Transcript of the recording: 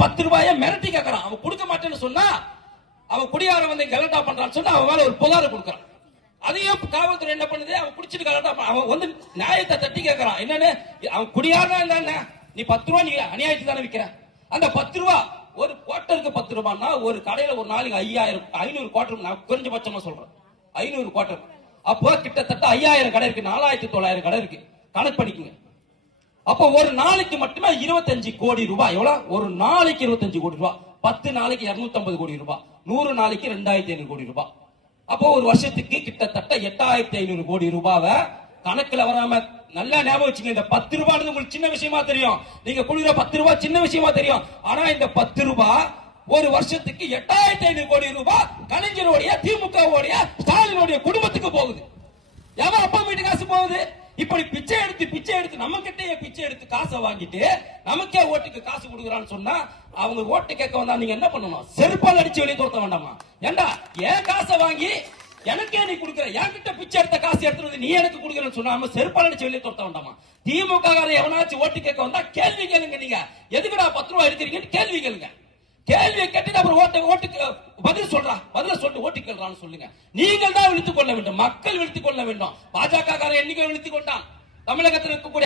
10 ரூபாயை மிரட்டி கேட்கறான். அவன் கொடுக்க மாட்டேன்னு சொன்னா, அவன் குடியார வந்து கலட்டா பண்றான்னு சொன்னா அவன் மேல ஒரு புகார் கொடுக்கறான். அதையும் காவல்துறை என்ன பண்ணுது, அவன் குடிச்சிட்டு கலட்டா, அவன் வந்து நியாயத்தை தட்டி கேட்கறான். என்னன்னு, அவன் குடியாரா இருந்தா நீ 10 ரூபா நீ அநியாயத்துக்கு தானே விற்கிற. அந்த 10 ரூபா ஒரு குவார்டருக்கு 10 ரூபான்னா ஒரு கடையில ஒரு நாளைக்கு 500 குவார்டர், நான் குறைஞ்சபட்சமா சொல்றேன் 500 குவார்டர். அப்போ கிட்டத்தட்ட 5000 கடை இருக்கு, 4900 கடை இருக்கு, கணக்கு பண்ணிக்கங்க. அப்போ ஒரு நாளைக்கு மட்டுமே 25 கோடி ரூபாய். எவ்வளவு? ஒரு நாளைக்கு 25 கோடி ரூபாய். 10 நாளைக்கு 250 கோடி ரூபாய், 100 நாளைக்கு 2500 கோடி ரூபாய். அப்போ ஒரு வருஷத்துக்கு கிட்டத்தட்ட 8500 கோடி ரூபாவை கணக்குல வராம, நல்லா ஞாபகம் வச்சுங்க. இந்த 10 ரூபாய் உங்களுக்கு சின்ன விஷயமா தெரியும், நீங்க கொடுக்குற 10 ரூபாய் சின்ன விஷயமா தெரியும். ஆனா இந்த 10 ரூபாய் ஒரு வருஷத்துக்கு 8500 கோடி ரூபாய் கலைஞருடைய, திமுகவுடைய, ஸ்டாலினுடைய குடும்பத்துக்கு போகுது. எவன் அப்பா வீட்டு காசு போகுது? இப்படி பிச்சை எடுத்து நம்ம கிட்டே பிச்சை எடுத்து காசை வாங்கிட்டு நமக்கே ஓட்டுக்கு காசு கொடுக்குறான்னு சொன்னா, அவங்க ஓட்டு கேட்க வந்தா நீங்க என்ன பண்ணணும்? செருப்பால் அடிச்சு வெளியே துரத்த வேண்டாமா? ஏண்டா என் காசை வாங்கி எனக்கே நீ கொடுக்குற, என்கிட்ட பிச்சை எடுத்த காசு எடுத்துறது நீ எனக்கு கொடுக்குறன்னு சொன்னாம செருப்பால் அடிச்சு வெளியே துரத்த வேண்டாமா? திமுக எவனாச்சும் ஓட்டு கேட்க வந்தா கேள்வி கேளுங்க. நீங்க எதுக்குடா 10 ரூபாய் எடுக்கிறீங்கன்னு கேள்வி கேளுங்க. கேள்வியை கேட்டு அப்புறம் ஓட்டுக்கு பதில் சொல்லிட்டு ஓட்டு கேள்றான்னு சொல்லுங்க. நீங்கள் தான் விழித்துக் கொள்ள வேண்டும், மக்கள் விழித்துக் கொள்ள வேண்டும். பாஜக என்னைக்கு விழித்துக் கொண்டான்? தமிழகத்தில் இருக்கக்கூடிய